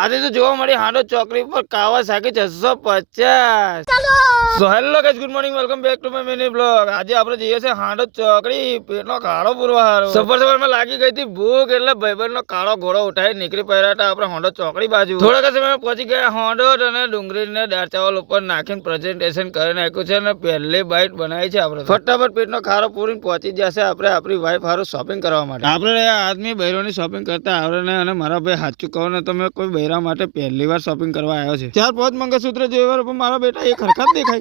આજે તો જોવા મળી હાંડો ચોકડી પર Kawasaki 650. So hello guys, good morning, welcome back to my mini blog. આજે આપણે જઈએ છીએ હાંડો ચોકડી પેટનો કાળો પૂરવા હારો. સફરમાં લાગી ગઈ હતી ભૂખ એટલે ભાઈબંધનો કાળો ઘોડો ઉઠાવી નીકળી પડ્યા હતા આપણે હાંડો ચોકડી બાજુ. થોડાક સમયમાં પહોંચી ગયા હાંડો અને ડુંગળીને દાળ ચાવલ ઉપર નાખીને પ્રેઝન્ટેશન કરી નાખ્યું છે અને પહેલી બાઈટ બનાવી છે આપણે. ફટાફટ પેટનો ખારો પૂરીને પહોંચી જશે આપણે આપણી વાઈફ હારું શોપિંગ કરવા માટે. આપણે આદમી બૈરોની શોપિંગ કરતા આવડે ને, અને મારા ભાઈ સાચું કહો ને તો મેં કોઈ બૈરા માટે પહેલી વાર શોપિંગ કરવા આવ્યો છે. 4-5 મંગળસૂત્ર જોયા પણ મારા બેટા એક હરખા જ દેખાય.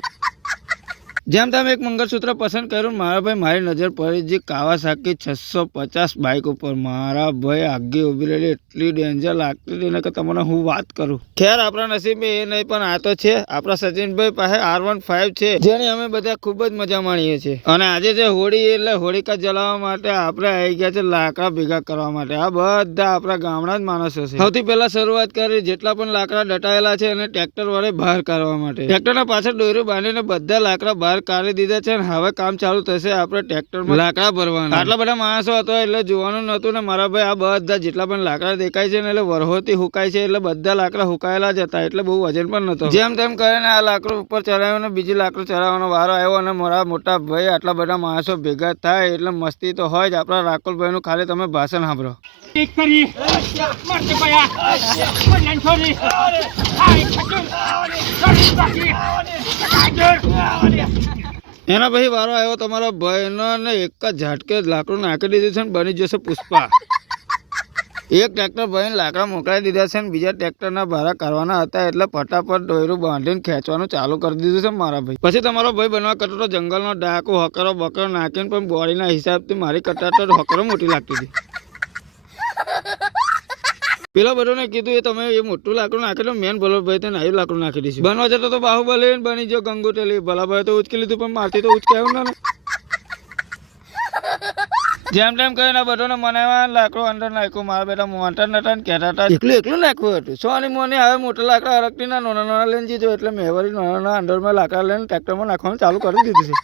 જેમ તમે એક મંગળસૂત્ર પસંદ કર્યું, મારા ભાઈ મારી નજર પડી જે કાવાસાકી 650 બાઇક ઉપર. મારા ભાઈ આગે ઉભી રહેલી એટલી ડેન્જર લાગતી હતી ને કે તમને હું વાત કરું. ખેર આપણા નસીબે એ નહીં, પણ આ તો છે આપણા સચિનભાઈ પાસે R15 છે, જેની અમે બધા ખૂબ જ મજા માણીએ છીએ. અને આજે છે હોળી, એટલે હોળિકા જલાવવા માટે આપણે આવી ગયા છે લાકડા ભેગા કરવા માટે. આ બધા આપણા ગામડા જ માણસો છે. સૌથી પહેલા શરૂઆત કરી જેટલા પણ લાકડા દટાયેલા છે અને ટ્રેક્ટર વડે બહાર કાઢવા માટે. ટ્રેક્ટરના પાછળ દોરી બાંધીને બધા લાકડા બહાર કાઢી દીધા છે. હવે કામ ચાલુ થશે આપણે ટ્રેક્ટરમાં લાકડા ભરવાના. આટલા બધા માણસો હતો એટલે જોવાનું નતું ને મારા ભાઈ આ બધા જેટલા પણ લાકડા દેખાય છે ને એટલે વરહોથી હુકાય છે, એટલે બધા લાકડા હુકાયેલા જ હતા, એટલે બહુ વજન પણ નતો. જેમ તેમ કરીને આ લાકડું ઉપર ચડાવ્યું ને બીજી લાકડું ચડાવવાનો વારો આવ્યો. અને મારા મોટા ભાઈ આટલા બધા માણસો ભેગા થાય એટલે મસ્તી તો હોય જ. આપણા રાકુલભાઈ નું ખાલી તમે ભાષણ સાંભળો. એના પછી વારો આવ્યો તમારા ભાઈનો ને એક જ ઝાટકે લાકડું નાખી દીધું છે ને બની જશે પુષ્પા. એક ટ્રેક્ટર ભાઈને લાકડા મોકલાવી દીધા છે ને બીજા ટ્રેક્ટરના ભાડા કરવાના હતા, એટલે ફટાફટ દોયરું બાંધીને ખેંચવાનું ચાલુ કરી દીધું છે મારા ભાઈ. પછી તમારો ભાઈ બનવા કરતો તો જંગલનો ડાકુ હકરો બકરો નાખીને, પણ બોડીના હિસાબથી મારી કટાર તો હકરો મોટી લાગતી હતી. પેલા બધોને કીધું એ તમે એ મોટું લાકડું નાખી દો, મેન ભલો ભાઈ તેને આવ્યું લાકડું નાખી દઈશું. બનવા જતો તો બાહુબલી બની જો ગંગોટેલી. ભલા ભાઈ તો ઉચકી લીધું પણ મારથી તો ઉચકાયું ના. જેમ તેમ કહીને બધોને મનાવવા લાકડું અંદર નાખ્યું. મારા બેટા મોટા નટા ને કહેતા હતા એકલું નાખ્યું હતું. સોની મોની હવે મોટા લાકડા અરકટી ના નાના લઈને જીધો, એટલે મેવરી નાના અંદરમાં લાકડા લઈને ટ્રેક્ટરમાં નાખવાનું ચાલુ કરી દીધું છે.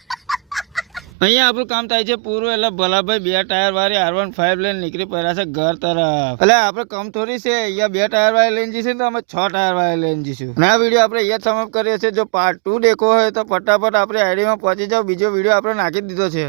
અહીંયા આપણું કામ થાય છે પૂરું, એટલે ભલાભાઈ 2 ટાયર વાળી R15 લઈને નીકળી પડ્યા છે ઘર તરફ. એટલે આપણે કમ થોડી છે, અહીંયા 2 ટાયર વાળી લઈને જઈશું તો અમે 6 ટાયર વાળી લઈને જઈશું. અને આ વિડીયો આપણે અહીંયા જ સમાપ્ત કરીએ છીએ. જો પાર્ટ 2 દેખવો હોય તો ફટાફટ આપણે આઈડીમાં પહોંચી જાઓ, બીજો વિડીયો આપણે નાખી દીધો છે.